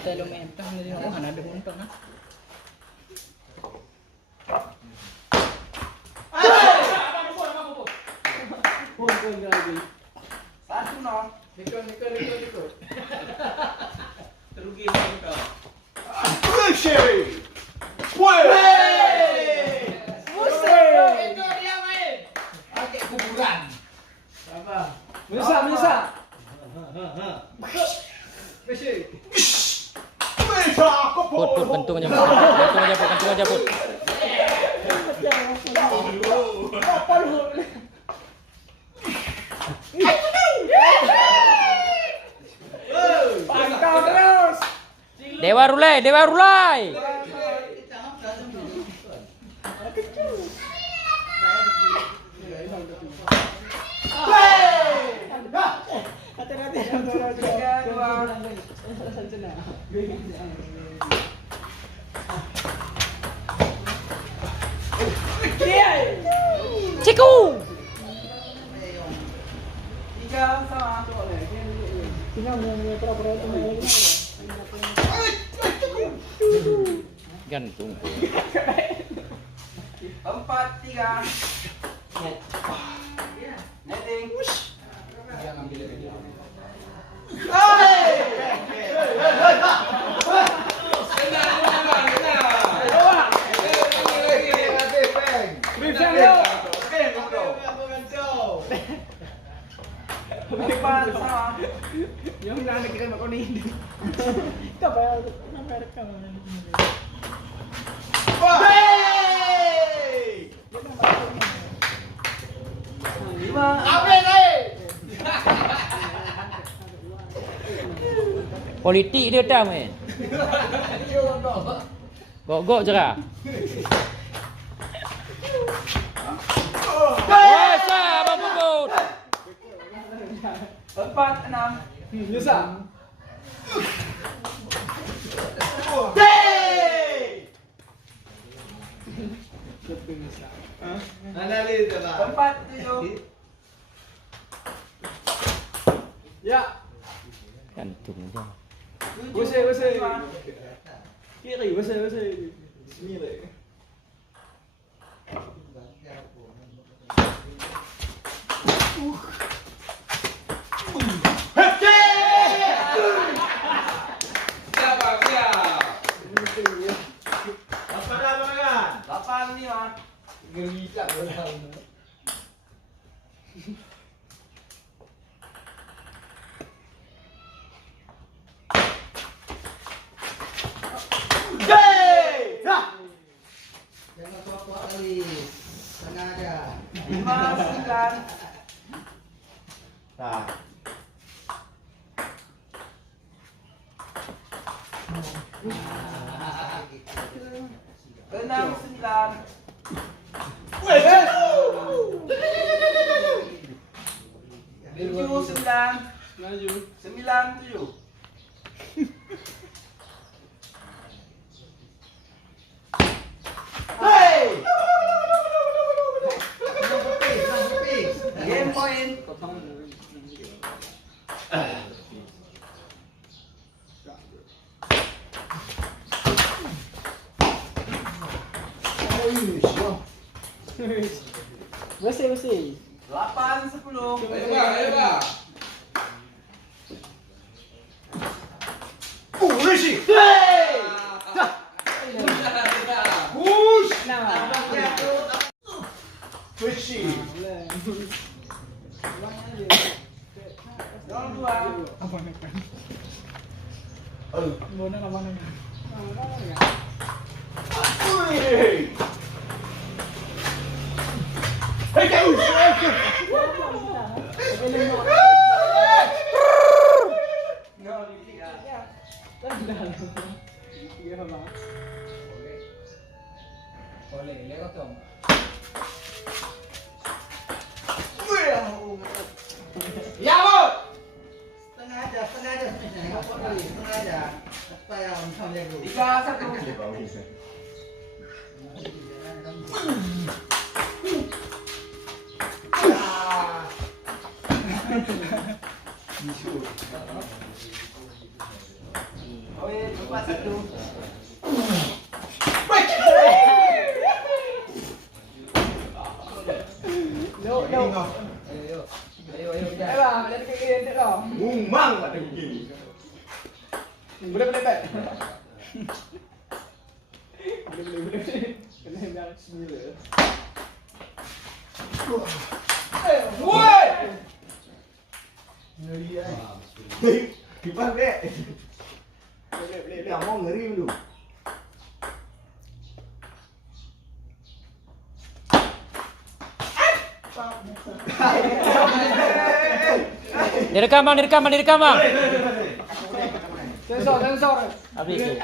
tayo lumentang na din ako. Hanado mo ito na. Satu no. Likod. Terugi mo ito. Rishi! Wait! Ito dia main. Oke, kuburan. Apa? Bisa. Rishi! Put, kentung aja put. Pantau terus. Dewa Rulai. Ciku. 3 sama. Gantung. 4-3. Netting. Yung nanagilan ako ni Hindi. Ito ba? Namerka mo. Politik dia dah main. Gok cerah. Wah, sah Abang Puput. 4-6. Bisa. Anali ito na. 4-7. Ya. Gantung aja. Usai. Kiri, usai. Sembilan. Gelicak orang. Jangan kuat-kuat kali. Sengaja. 5-9. Nah. Enam 9. Tujuh 9. 9-7. Hey! Game point. Usai. 8-10. Ayo, Pak. Rishi! Push! Nah. Rishi! Jangan dua. Apa nak? Oh. Mana nak mana? Hey! Hey, go! Boleh, lewat dong. Ya, Bu! Setengah aja. Setengah aja. Supaya misalnya dulu. 3-1. Ngumang ada begini. Boleh. Kena bilang semula. Woi. Kipas dek. Dia mau ngeri dulu. Direkam bang, direkam bang. Sensor. Habis itu.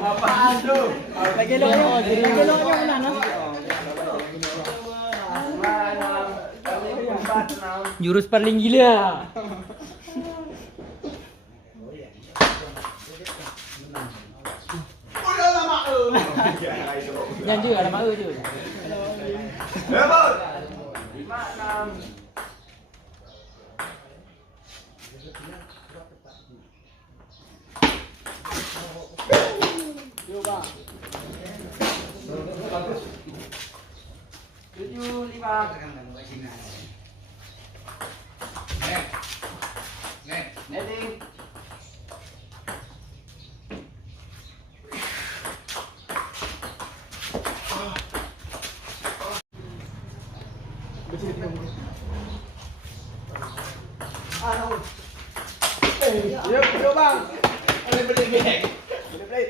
Apaan tuh? Lagi lo mana? Jurus paling gila. Udah lama. Yang juga ada mau juga. Hebat. Yuk bang. Beli.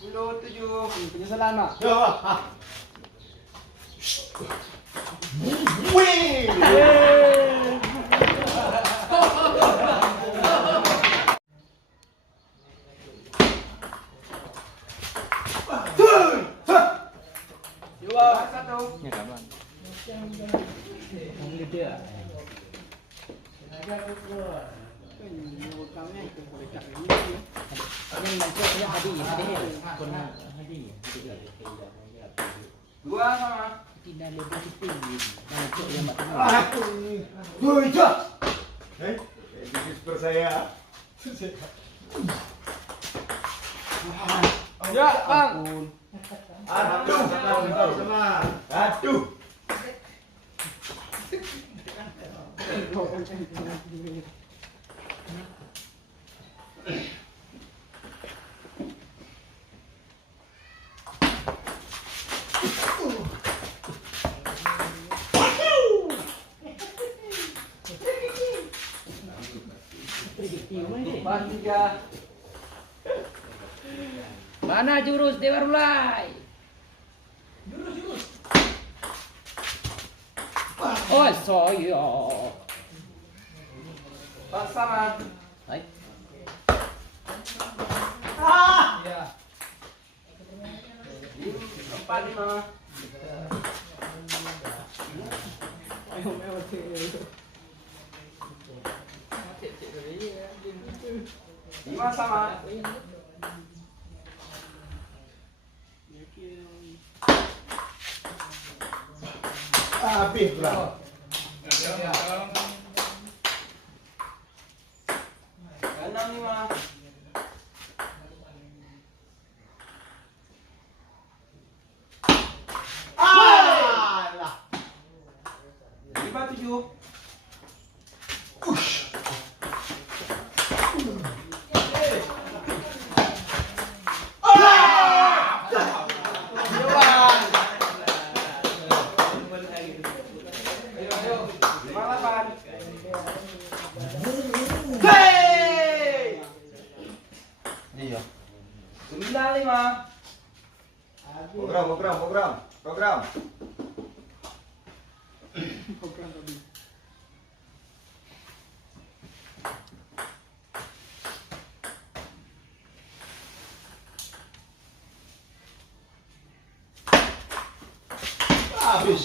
10, 7. Penyesalan mak. Wih. Ya kapan? Dua sama. Tidak lebih tinggi. Masuk yang mak Hujah. Bisnis persaya. Ya bang. Aduh. Aduh. Mana jurus Dewa Rulai? Oh, saya. Pas sama. Baik. Ya. 4, 5. Lima sama. Habis pula. 6, 5. Alah. 5, 7. Ayo. 5, 8. Hey! Iya. 9, 5. Program. Habis.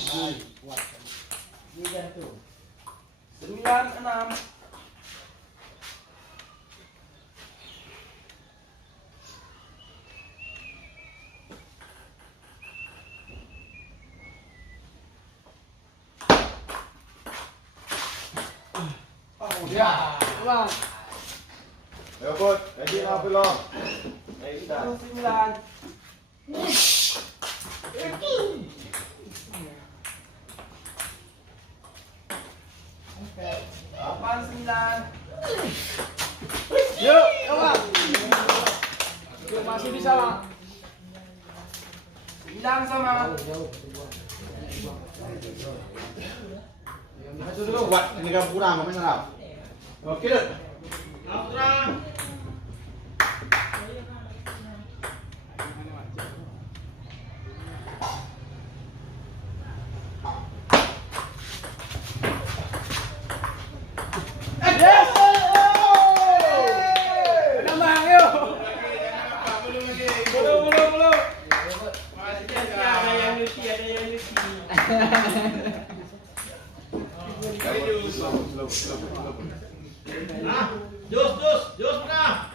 9, 6. Ya. Bang. Ayo Bud, ready na belum? Ready na. 9. Apaan 9? Yuk, Bang. Yuk, masih bisa, Bang. 9 sama. Itu dulu buat ini kan kurang, apa salah? Oke deh. Kurang. Yes! Menang, Bang, yuk. Belum. Ada yang nyuci. Slow. Jus pernah.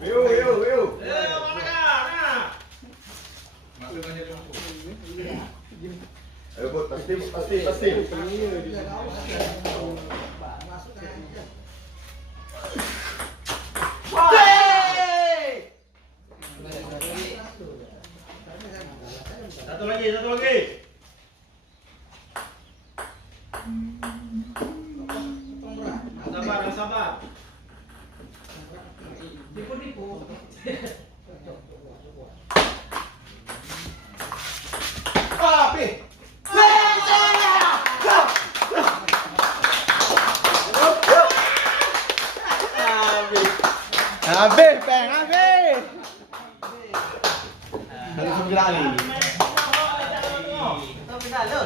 Yuk. Ayo Bud, pasti. Satu lagi. Sabar. Api. Habis, Peng, habis. Harus segera nih. Ayo.